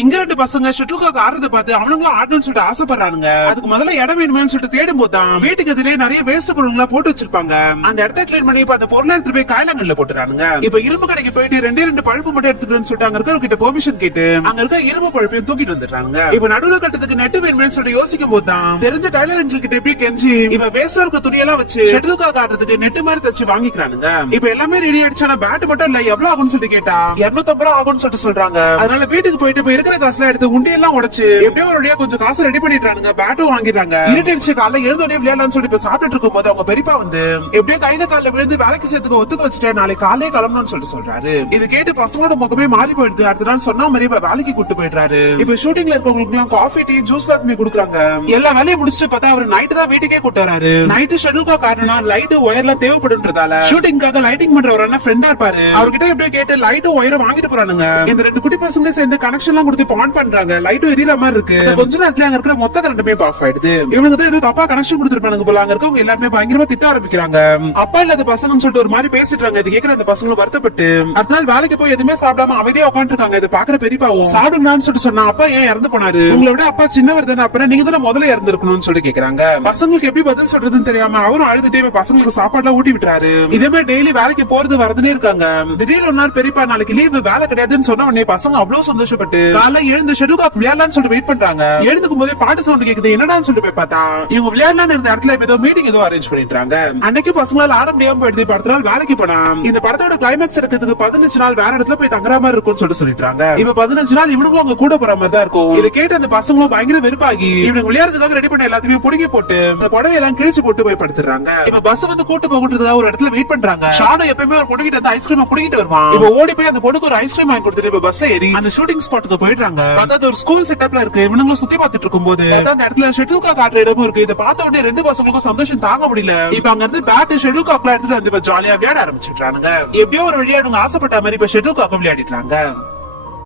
இங்க ரெண்டு பசங்க ஷெட்லுக்காக ஆடுறத பார்த்து அவனுங்களும் ஆடணும்னு சொல்லிட்டு ஆசைப்படுறானுங்க. அதுக்கு முதல்ல இடம் வேணுமேனு சொல்லிட்டு தேடும் போதுதான் வீட்டுக்கு எதிரே நிறைய வேஸ்ட் பொருள்களா போட்டு வச்சிருப்பாங்க. அந்த இடத்த கிளீன் பண்ணி இப்ப அந்த பொருளை எடுத்து போய் காயலாங்கல்ல போட்டுறானுங்க. இப்ப இரும்பு கடைக்கு போயிட்டு ரெண்டே ரெண்டு பழுப்பு மட்டும் எடுத்துக்கிறேன்னு சொல்லிட்டு அங்க இருக்கிற கிட்ட பெர்மிஷன் கேட்டு அங்க இருக்க இரும்பு பழுப்பையும் தூக்கிட்டு வந்துடுறாங்க இப்ப நடுவுல கட்டத்துக்கு நெட்டு வேணுமேனு சொல்லிட்டு யோசிக்கும் போதுதான் தெரிஞ்ச டைலர் அங்கிள் கிட்ட எப்படி கெஞ்சி இப்ப வேஸ்டா இருக்க துணியெல்லாம் வச்சு ஷெட்லுக்காக ஆடுறதுக்கு நெட்டு மாதிரி தச்சு வாங்கிக்கிறானுங்க. இப்ப எல்லாமே ரெடி ஆயிடுச்சு பேட் மட்டும் இல்ல எவ்வளவு ஆகும்னு சொல்லிட்டு கேட்டா இருநூத்தம்பது ரூபா ஆகும்னு சொல்லிட்டு சொல்றாங்க. அதனால வீட்டுக்கு போயிட்டு இப்ப இருக்கிற காசுல எடுத்து உண்டியெல்லாம் உடைச்சு எப்படியோ ஒரு வழியா கொஞ்சம் காசு ரெடி பண்ணிடுறானுங்க பேட்டும் வாங்கிடுறாங்க. இருட்டிடுச்சு காலைல எழுந்தோடனே விளையாடலாம்னு சொல்லி இப்ப இருக்கும் போது அவங்க பெரியப்பா வந்து எப்படியோ கையில கால்ல விழுந்து வேலைக்கு சேர்த்துக்க ஒத்துக்க வச்சுட்டு நாளைக்கு காலையே கிளம்பணும்னு சொல்லிட்டு சொல்றாரு. இது கேட்டு பசங்களோட முகமே மாறி போயிடுது. அடுத்த நாள் சொன்ன மாதிரி இப்ப வேலைக்கு கூட்டு போயிடுறாரு. இப்ப ஷூட்டிங்ல இருக்கவங்களுக்கு எல்லாம் காஃபி டீ ஜூஸ் எல்லாமே கொடுக்குறாங்க. எல்லா வேலையும் முடிச்சுட்டு பார்த்தா அவர் நைட்டு தான் வீட்டுக்கே கூட்டு வராரு நைட்டு ஷெட்யூல்கா காரணம் லைட் ஒயர்லாம் தேவைப்படுன்றதால ஷூட்டிங்காக லைட்டிங் பண்ற ஒரு ஃப்ரெண்டா இருப்பாரு. அவர்கிட்ட எப்படியோ கேட்டு லைட்டும் ஒயரும் வாங்கிட்டு போறானுங்க. இந்த ரெண்டு குட்டி பசங்க சேர்ந்து கனெக்ஷன் எல்லாம் கொடுத்து இப்ப ஆன் பண்றாங்க. லைட்டும் எதிர மாதிரி இருக்கு. கொஞ்ச நேரத்துல அங்க இருக்கிற மொத்த கரண்டுமே ஆஃப் ஆயிடுது. இவனுக்கு தான் ஏதோ தப்பா கனெக்ஷன் கொடுத்துருப்பாங்க போல அங்க இருக்கவங்க எல்லாருமே பயங்கரமா திட்ட ஆரம்பிக்கிறாங்க. அப்பா இல்லாத பசங்கன்னு சொல்லிட்டு ஒரு மாதிரி பேசிட்டு இது கேக்குற அந்த பசங்களும் வருத்தப்பட்டு. அடுத்த நாள் வேலைக்கு போய் எதுவுமே சாப்பிடாம அமைதியா உட்காந்துருக்காங்க இது பாக்குற பெரியப்பாவும் சாப்பிடுங்கன்னு சொல்லிட்டு சொன்னா அப்பா ஏன் இறந்து போனாரு? உங்களை விட அப்பா சின்னவர் தானே. அப்புறம் நீங்க தானே முதல்ல இறந்துருக்கணும்னு சொல்லிட்டு கேக்குறாங்க. பசங்களுக்கு எப்படி பதில் சொல்றதுன்னு தெரியாம அவரும் அழுதுட்டே பசங்களுக்கு சாப்பாடு ஊட்டி விட்டாரு இதே மாதிரி டெய்லி வேலைக்கு போறது வரதுனே இருக்காங்க. திடீர்னு ஒரு நாள் பெரியப்பா நாளைக்கு லீவு வேலை கிடையாதுன்னு சொன்ன உடனே பசங்க அவ்வளவு சந்தோஷப்பட்டு காலைல எழுந்து ஷெட்யூல் காக் விளையாடலாம்னு சொல்லிட்டு வெயிட் பண்றாங்க. எழுந்துக்கும் போதே பாட்டு சவுண்ட் கேக்குது என்னடான்னு சொல்லிட்டு போய் பார்த்தா இவங்க விளையாடலாம்னு இருந்த இடத்துல ஏதோ மீட்டிங் ஏதோ அரேஞ்ச் பண்ணிட்டாங்க அன்னைக்கு பசங்களால ஆட முடியாம போயிடுது இப்ப நாள் வேலைக்கு போனா இந்த படத்தோட கிளைமேக்ஸ் எடுக்கிறதுக்கு பதினஞ்சு நாள் வேற இடத்துல போய் தங்குற மாதிரி இருக்கும்னு சொல்லிட்டு சொல்லிட்டாங்க இப்ப பதினஞ்சு நாள் இவனுக்கும் அவங்க கூட போற மாதிரி தான் இருக்கும். இதை கேட்டு அந்த பசங்களும் பயங்கர வெறுப்பாகி இவனுக்கு விளையாடுறதுக்காக ரெடி பண்ண எல்லாத்தையுமே புடுங்கி போட்டு இந்த புடவை எல்லாம் கிழிச்சு போட்டு போய் படுத்துறாங்க. இப்ப பஸ் வந்து கூட்டு போகுன்றதுக்காக ஒரு இடத்துல வெயிட் பண்றாங்க. ஷாடோ எப்பயுமே ஒரு பொண்ணுகிட்ட வந்து ஐஸ்கிரீம் புடிங்கிட்டு வருவான். இப்ப ஓடி போய் அந்த பொண்ணுக்கு ஒரு ஐஸ்கிரீம் வாங்கி கொடுத்துட்டு இப்ப பஸ்ல ஏறி அந்த ஷூட்டிங் ஸ்பாட்டுக்கு போயிடுறாங்க. பார்த்தா ஒரு ஸ்கூல் செட்டப்ல இருக்கு. இவனுங்களும் சுத்தி பார்த்துட்டு இருக்கும் போது அந்த இடத்துல ஷெட்டில் காக் ஆடுற இடமும் இருக்கு. இதை பார்த்த உடனே ரெண்டு பசங்களுக்கும் சந்தோஷம் தாங்க முடியல. இப்ப அங்க இருந்து பேட் ஷெட்டில் காக்ல எடுத்துட்டு வந்து இப்ப ஜாலியா விளையாட ஆரம்பிச்சிட்டானுங்க எப்படியோ ஒரு வழியா ஆசைப்பட்ட மாதிரி இப்ப ஷெட்டில் காக்க விளையாடிட்டாங்க